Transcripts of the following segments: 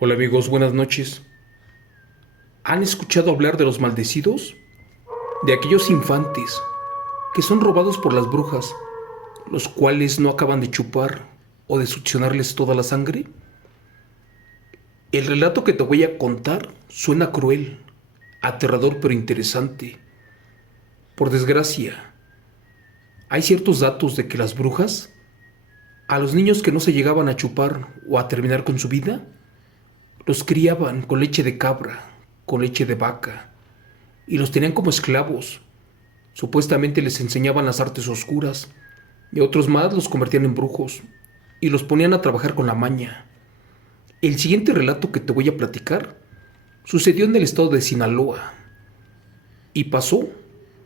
Hola amigos, buenas noches. ¿Han escuchado hablar de los maldecidos? De aquellos infantes que son robados por las brujas, los cuales no acaban de chupar o de succionarles toda la sangre. El relato que te voy a contar suena cruel, aterrador pero interesante. Por desgracia, hay ciertos datos de que las brujas, a los niños que no se llegaban a chupar o a terminar con su vida, los criaban con leche de cabra, con leche de vaca, y los tenían como esclavos. Supuestamente les enseñaban las artes oscuras, y otros más los convertían en brujos, y los ponían a trabajar con la maña. El siguiente relato que te voy a platicar sucedió en el estado de Sinaloa, y pasó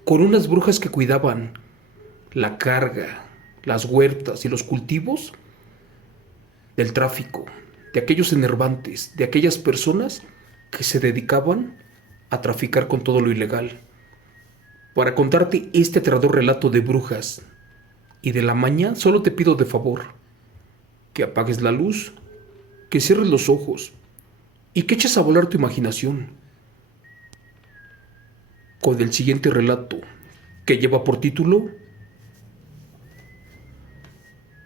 con unas brujas que cuidaban la carga, las huertas y los cultivos del tráfico, de aquellos enervantes, de aquellas personas que se dedicaban a traficar con todo lo ilegal. Para contarte este aterrador relato de brujas y de la maña, solo te pido de favor que apagues la luz, que cierres los ojos y que eches a volar tu imaginación con el siguiente relato que lleva por título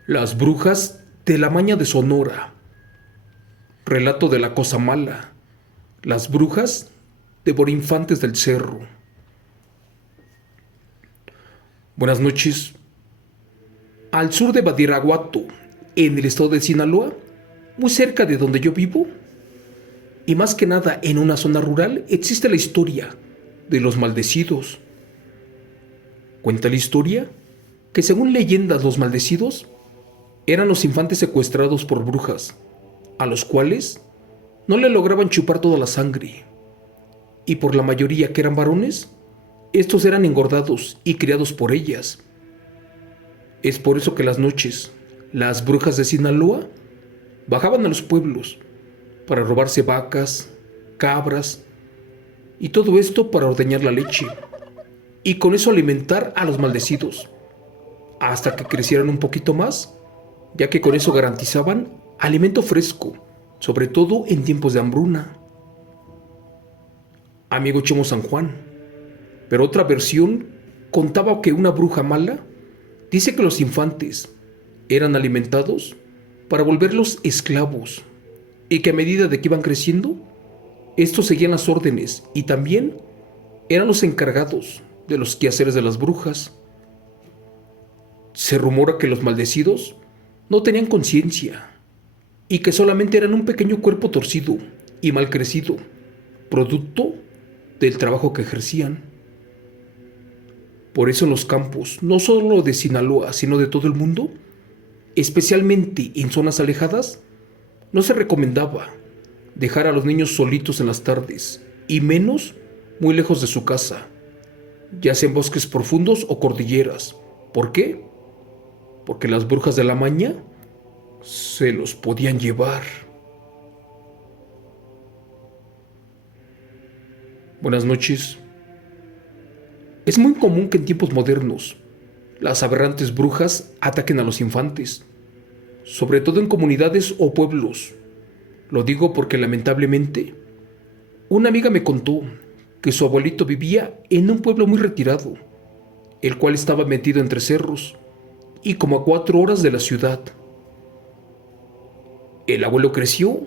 Las brujas de la maña de Sonora. Relato de la cosa mala. Las brujas de Borinfantes del Cerro. Buenas noches. Al sur de Badiraguato, en el estado de Sinaloa, muy cerca de donde yo vivo, y más que nada en una zona rural, existe la historia de los maldecidos. Cuenta la historia que según leyendas los maldecidos eran los infantes secuestrados por brujas, a los cuales no le lograban chupar toda la sangre, y por la mayoría que eran varones, estos eran engordados y criados por ellas. Es por eso que las noches, las brujas de Sinaloa bajaban a los pueblos para robarse vacas, cabras y todo esto para ordeñar la leche y con eso alimentar a los maldecidos hasta que crecieran un poquito más, ya que con eso garantizaban alimento fresco, sobre todo en tiempos de hambruna. Amigo Chemo San Juan. Pero otra versión contaba que una bruja mala dice que los infantes eran alimentados para volverlos esclavos y que a medida de que iban creciendo, estos seguían las órdenes y también eran los encargados de los quehaceres de las brujas. Se rumora que los maldecidos no tenían conciencia y que solamente eran un pequeño cuerpo torcido y mal crecido, producto del trabajo que ejercían. Por eso en los campos, no solo de Sinaloa, sino de todo el mundo, especialmente en zonas alejadas, no se recomendaba dejar a los niños solitos en las tardes, y menos muy lejos de su casa, ya sea en bosques profundos o cordilleras. ¿Por qué? Porque las brujas de la maña se los podían llevar. Buenas noches. Es muy común que en tiempos modernos las aberrantes brujas ataquen a los infantes, sobre todo en comunidades o pueblos. Lo digo porque lamentablemente una amiga me contó que su abuelito vivía en un pueblo muy retirado, el cual estaba metido entre cerros y como a 4 horas de la ciudad. El abuelo creció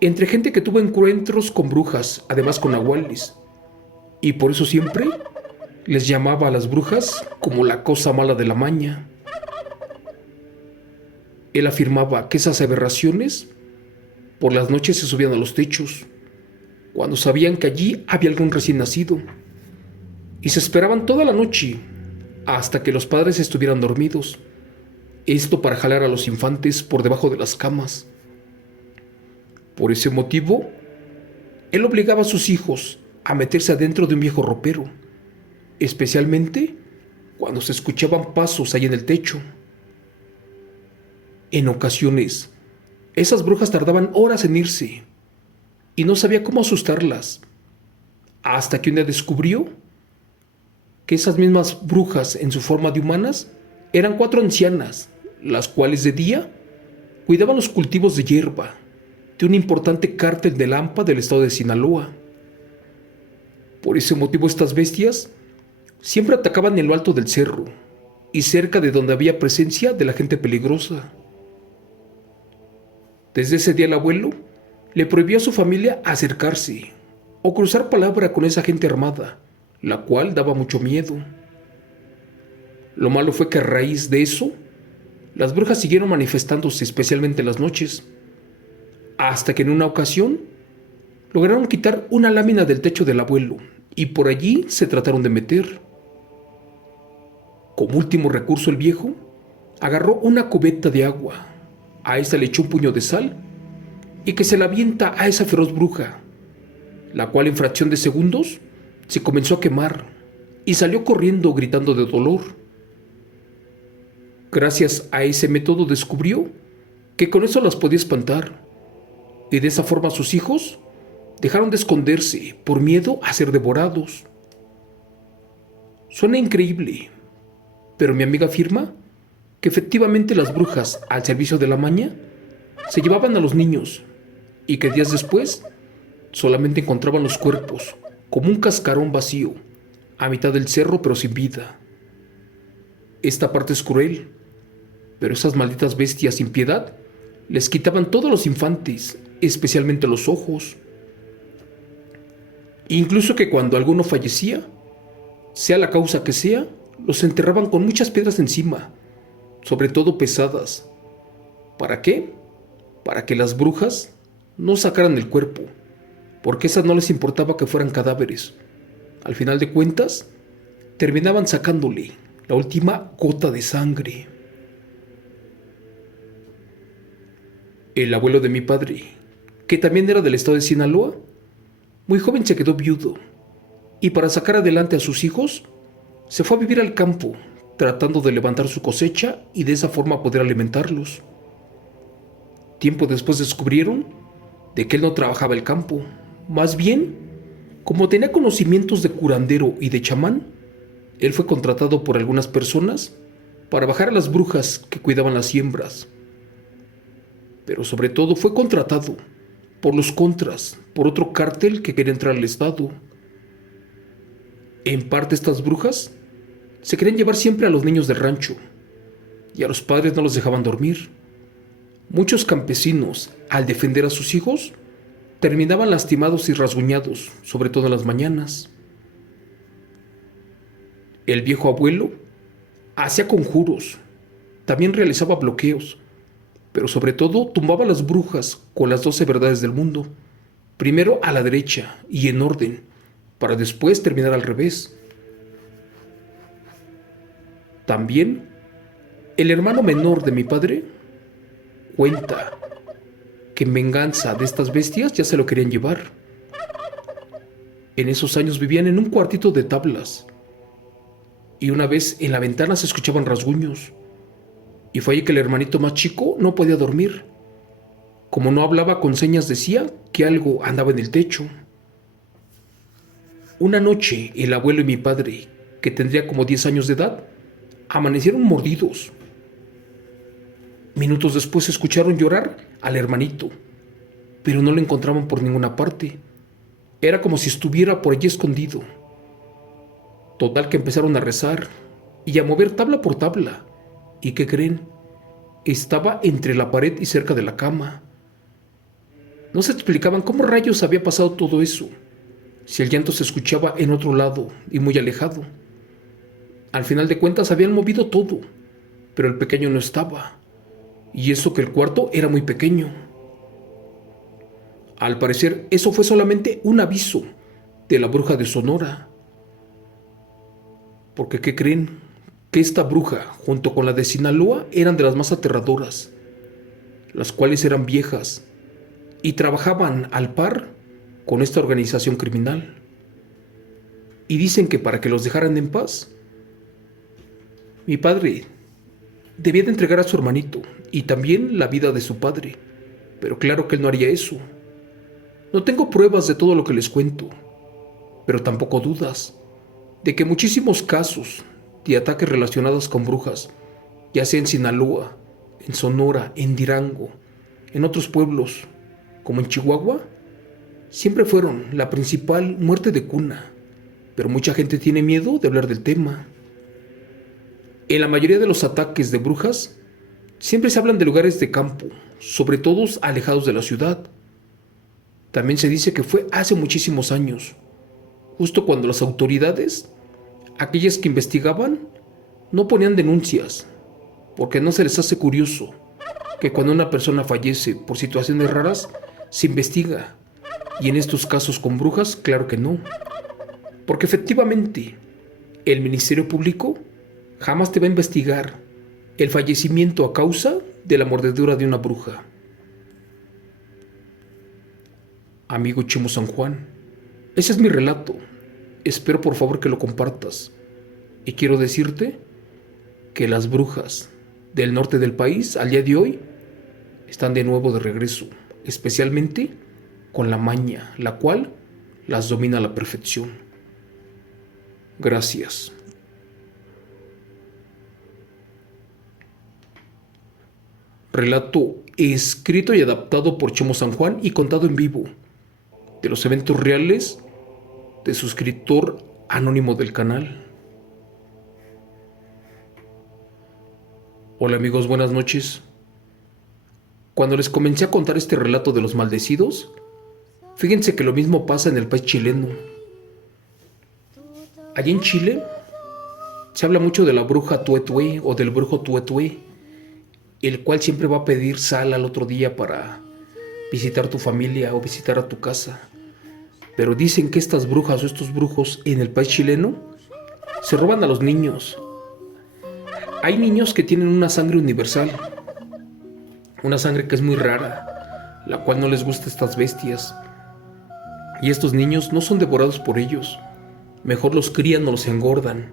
entre gente que tuvo encuentros con brujas, además con nahuales, y por eso siempre les llamaba a las brujas como la cosa mala de la maña. Él afirmaba que esas aberraciones por las noches se subían a los techos, cuando sabían que allí había algún recién nacido, y se esperaban toda la noche hasta que los padres estuvieran dormidos, esto para jalar a los infantes por debajo de las camas. Por ese motivo, él obligaba a sus hijos a meterse adentro de un viejo ropero, especialmente cuando se escuchaban pasos ahí en el techo. En ocasiones, esas brujas tardaban horas en irse y no sabía cómo asustarlas, hasta que un día descubrió que esas mismas brujas en su forma de humanas eran 4 ancianas, las cuales de día cuidaban los cultivos de hierba, de un importante cártel de Lampa del estado de Sinaloa. Por ese motivo estas bestias siempre atacaban en lo alto del cerro y cerca de donde había presencia de la gente peligrosa. Desde ese día el abuelo le prohibió a su familia acercarse o cruzar palabra con esa gente armada, la cual daba mucho miedo. Lo malo fue que a raíz de eso, las brujas siguieron manifestándose especialmente en las noches, hasta que en una ocasión lograron quitar una lámina del techo del abuelo y por allí se trataron de meter. Como último recurso el viejo agarró una cubeta de agua, a esta le echó un puño de sal y que se la avienta a esa feroz bruja, la cual en fracción de segundos se comenzó a quemar y salió corriendo gritando de dolor. Gracias a ese método descubrió que con eso las podía espantar y de esa forma sus hijos dejaron de esconderse por miedo a ser devorados. Suena increíble, pero mi amiga afirma que efectivamente las brujas, al servicio de la maña, se llevaban a los niños y que días después solamente encontraban los cuerpos como un cascarón vacío, a mitad del cerro pero sin vida. Esta parte es cruel, pero esas malditas bestias sin piedad les quitaban todos los infantes, especialmente los ojos. Incluso que cuando alguno fallecía, sea la causa que sea, los enterraban con muchas piedras encima, sobre todo pesadas. ¿Para qué? Para que las brujas no sacaran el cuerpo, porque a esas no les importaba que fueran cadáveres. Al final de cuentas, terminaban sacándole la última gota de sangre. El abuelo de mi padre, que también era del estado de Sinaloa, muy joven se quedó viudo y para sacar adelante a sus hijos, se fue a vivir al campo, tratando de levantar su cosecha y de esa forma poder alimentarlos. Tiempo después descubrieron de que él no trabajaba el campo, más bien, como tenía conocimientos de curandero y de chamán, él fue contratado por algunas personas para bajar a las brujas que cuidaban las siembras. Pero sobre todo fue contratado por los contras, por otro cártel que quería entrar al estado. En parte estas brujas se querían llevar siempre a los niños del rancho y a los padres no los dejaban dormir. Muchos campesinos, al defender a sus hijos, terminaban lastimados y rasguñados, sobre todo en las mañanas. El viejo abuelo hacía conjuros, también realizaba bloqueos, pero sobre todo tumbaba a las brujas con las 12 verdades del mundo, primero a la derecha y en orden, para después terminar al revés. También, el hermano menor de mi padre cuenta que en venganza de estas bestias ya se lo querían llevar. En esos años vivían en un cuartito de tablas y una vez en la ventana se escuchaban rasguños y fue ahí que el hermanito más chico no podía dormir. Como no hablaba con señas decía que algo andaba en el techo. Una noche el abuelo y mi padre, que tendría como 10 años de edad, amanecieron mordidos. Minutos después escucharon llorar al hermanito, pero no lo encontraban por ninguna parte. Era como si estuviera por allí escondido. Total que empezaron a rezar y a mover tabla por tabla. ¿Y qué creen? Estaba entre la pared y cerca de la cama. No se explicaban cómo rayos había pasado todo eso, si el llanto se escuchaba en otro lado y muy alejado. Al final de cuentas habían movido todo, pero el pequeño no estaba. Y eso que el cuarto era muy pequeño. Al parecer, eso fue solamente un aviso de la bruja de Sonora. Porque, ¿qué creen? Que esta bruja, junto con la de Sinaloa, eran de las más aterradoras, las cuales eran viejas y trabajaban al par con esta organización criminal. Y dicen que para que los dejaran en paz, mi padre debía de entregar a su hermanito y también la vida de su padre, pero claro que él no haría eso. No tengo pruebas de todo lo que les cuento, pero tampoco dudas de que muchísimos casos de ataques relacionados con brujas, ya sea en Sinaloa, en Sonora, en Durango, en otros pueblos, como en Chihuahua, siempre fueron la principal muerte de cuna, pero mucha gente tiene miedo de hablar del tema. En la mayoría de los ataques de brujas, siempre se hablan de lugares de campo, sobre todo alejados de la ciudad. También se dice que fue hace muchísimos años, justo cuando las autoridades, aquellas que investigaban, no ponían denuncias, porque no se les hace curioso que cuando una persona fallece por situaciones raras, se investiga. Y en estos casos con brujas, claro que no. Porque efectivamente, el Ministerio Público jamás te va a investigar el fallecimiento a causa de la mordedura de una bruja. Amigo Chemo San Juan, ese es mi relato. Espero por favor que lo compartas. Y quiero decirte que las brujas del norte del país al día de hoy están de nuevo de regreso, especialmente con la maña, la cual las domina a la perfección. Gracias. Relato escrito y adaptado por Chemo San Juan y contado en vivo, de los eventos reales de suscriptor anónimo del canal. Hola amigos, buenas noches. Cuando les comencé a contar este relato de los maldecidos, fíjense que lo mismo pasa en el país chileno. Allí en Chile se habla mucho de la bruja tuetué o del brujo tuetué, el cual siempre va a pedir sal al otro día para visitar tu familia o visitar a tu casa. Pero dicen que estas brujas o estos brujos en el país chileno se roban a los niños. Hay niños que tienen una sangre universal, una sangre que es muy rara, la cual no les gusta a estas bestias. Y estos niños no son devorados por ellos, mejor los crían o los engordan.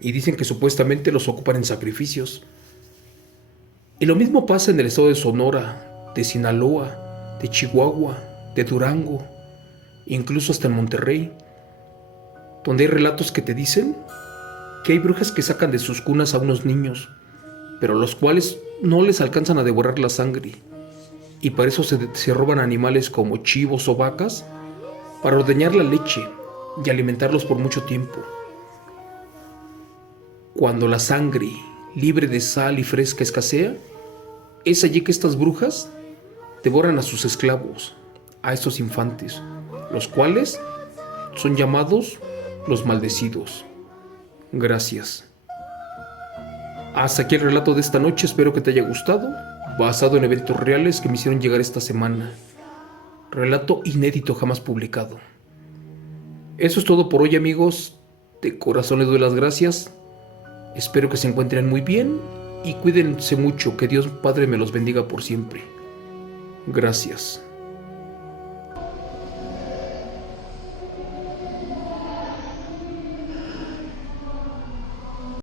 Y dicen que supuestamente los ocupan en sacrificios. Y lo mismo pasa en el estado de Sonora, de Sinaloa, de Chihuahua, de Durango, incluso hasta en Monterrey, donde hay relatos que te dicen que hay brujas que sacan de sus cunas a unos niños, pero los cuales no les alcanzan a devorar la sangre, y para eso se roban animales como chivos o vacas para ordeñar la leche y alimentarlos por mucho tiempo. Cuando la sangre libre de sal y fresca escasea, es allí que estas brujas devoran a sus esclavos, a estos infantes, los cuales son llamados los maldecidos. Gracias. Hasta aquí el relato de esta noche, espero que te haya gustado, basado en eventos reales que me hicieron llegar esta semana. Relato inédito jamás publicado. Eso es todo por hoy amigos, de corazón les doy las gracias, espero que se encuentren muy bien y cuídense mucho, que Dios Padre me los bendiga por siempre. Gracias.